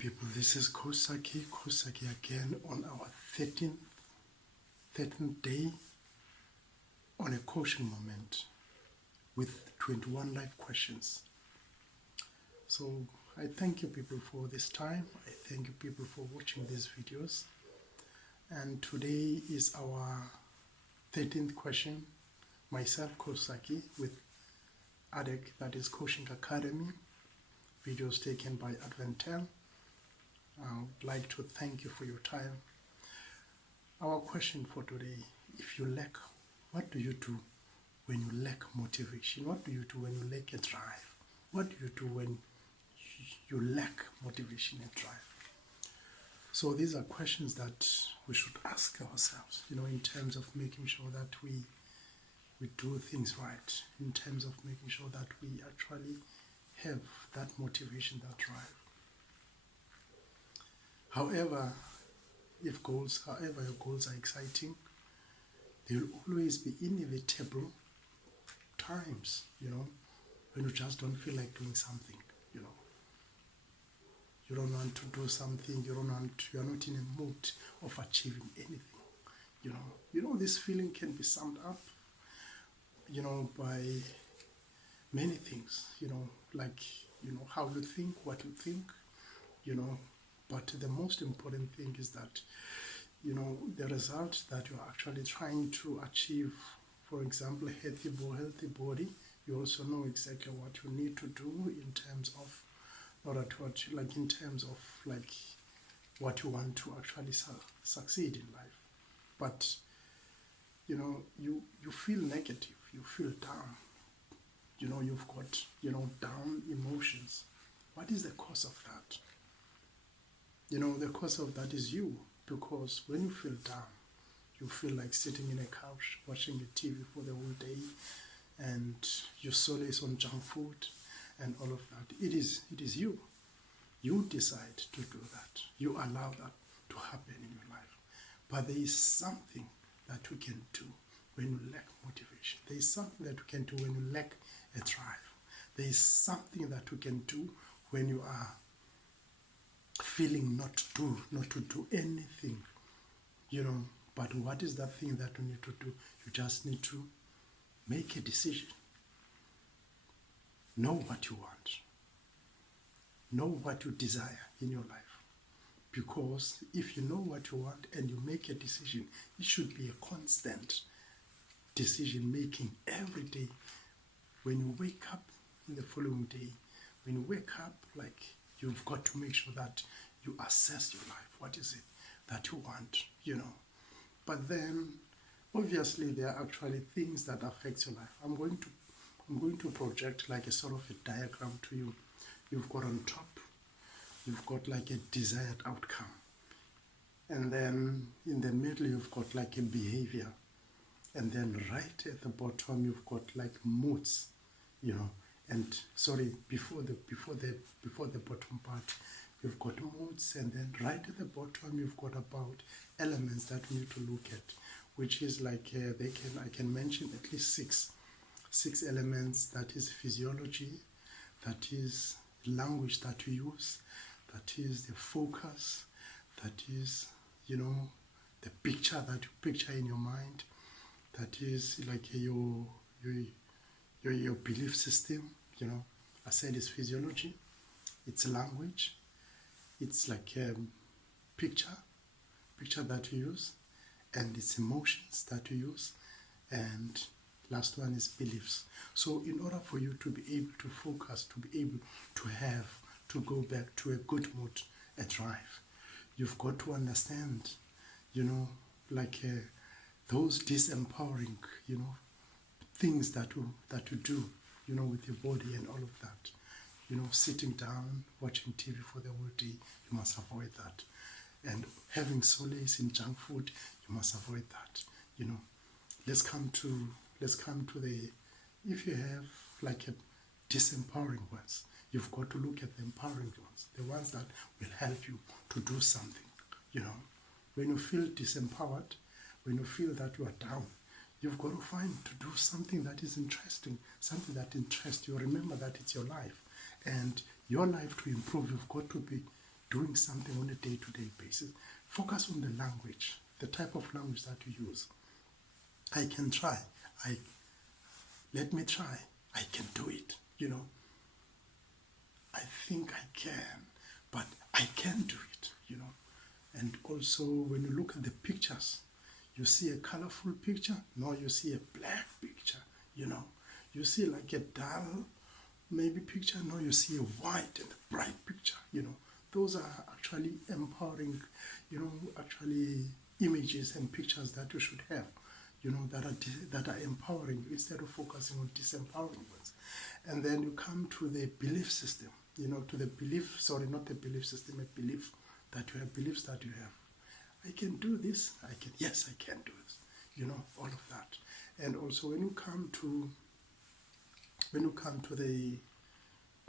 people, this is Kosaki again on our 13th day on a coaching moment with 21 live questions. So I thank you people for this time. I thank you people for watching these videos. And today is our 13th question. Myself, Kosaki, with ADEC, that is Coaching Academy. Videos taken by Adventel. I would like to thank you for your time. Our question for today: if you lack, what do you do when you lack motivation? What do you do when you lack a drive? What do you do when you lack motivation and drive? So these are questions that we should ask ourselves, in terms of making sure that we do things right, in terms of making sure that we actually have that motivation, that drive. However, your goals are exciting, there will always be inevitable times, when you just don't feel like doing something, You don't want to do something, you're not in a mood of achieving anything, This feeling can be summed up, by many things, like, how you think, what you think, but the most important thing is that, the result that you're actually trying to achieve, for example, a healthy body, you also know exactly what you need to do in terms of, in terms of what you want to actually succeed in life. But, you feel negative, you feel down, you've got, down emotions. What is the cause of that? The cause of that is you, because when you feel down, you feel like sitting in a couch, watching the TV for the whole day, and your soul is on junk food and all of that. It is you. You decide to do that. You allow that to happen in your life. But there is something that you can do when you lack motivation. There is something that you can do when you lack a drive. There is something that you can do when you are feeling not to do anything, But what is that thing that you need to do? You just need to make a decision. Know what you want. Know what you desire in your life. Because if you know what you want and you make a decision, it should be a constant decision making every day. When you wake up in the following day, when you wake up, you've got to make sure that you assess your life. What is it that you want, But then, obviously, there are actually things that affect your life. I'm going to project a sort of a diagram to you. You've got on top, you've got a desired outcome. And then in the middle, you've got a behavior. And then right at the bottom, you've got moods, And sorry, before the bottom part, you've got moods, and then right at the bottom, you've got about elements that we need to look at, which is I can mention at least six elements. That is physiology, that is language that you use, that is the focus, that is, the picture that you picture in your mind, that is your belief system, I said it's physiology, it's language, it's a picture that you use, and it's emotions that you use, and last one is beliefs. So in order for you to be able to focus, to be able to go back to a good mood, a drive, you've got to understand, those disempowering, things that you do, with your body and all of that. Sitting down, watching TV for the whole day, you must avoid that. And having solace in junk food, you must avoid that. Let's come to if you have a disempowering ones, you've got to look at the empowering ones, the ones that will help you to do something. When you feel disempowered, when you feel that you are down, you've got to find to do something that is interesting, something that interests you. Remember that it's your life. And your life to improve, you've got to be doing something on a day-to-day basis. Focus on the language, the type of language that you use. I can try. Let me try. I can do it. I think I can, but I can do it. And also, when you look at the pictures, you see a colorful picture. No, you see a black picture. You see like a dull maybe picture. No, you see a white and a bright picture. Those are actually empowering. Actually images and pictures that you should have. That are empowering you instead of focusing on disempowering ones. And then you come to the belief system. To the belief. Sorry, not the belief system. A belief that you have. Beliefs that you have. I can do this. Yes, I can do this. All of that. And also when you come to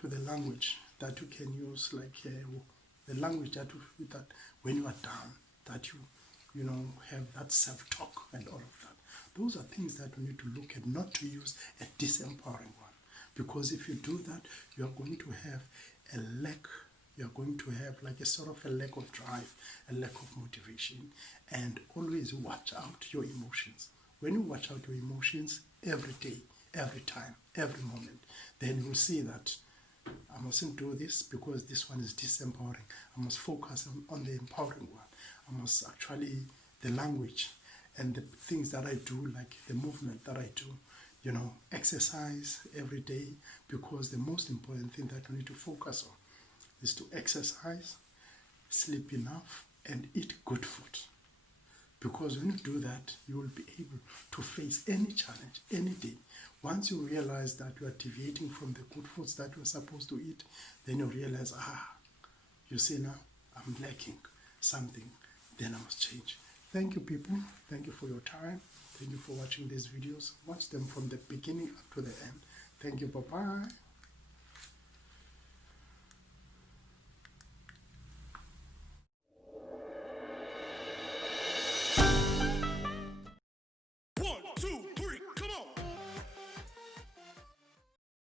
the language that you can use, like the language that when you are down, that you have that self-talk and all of that. Those are things that we need to look at, not to use a disempowering one. Because if you do that, you are going to have a lack. You are going to have like a sort of a lack of drive, a lack of motivation, and always watch out your emotions. When you watch out your emotions every day, every time, every moment, then you will see that I mustn't do this because this one is disempowering. I must focus on the empowering one. I must actually, the language and the things that I do, like the movement that I do, exercise every day, because the most important thing that we need to focus on is to exercise, sleep enough, and eat good food. Because when you do that, you will be able to face any challenge, any day. Once you realize that you are deviating from the good foods that you are supposed to eat, then you realize, you see now, I'm lacking something, then I must change. Thank you, people. Thank you for your time. Thank you for watching these videos. Watch them from the beginning up to the end. Thank you. Bye-bye.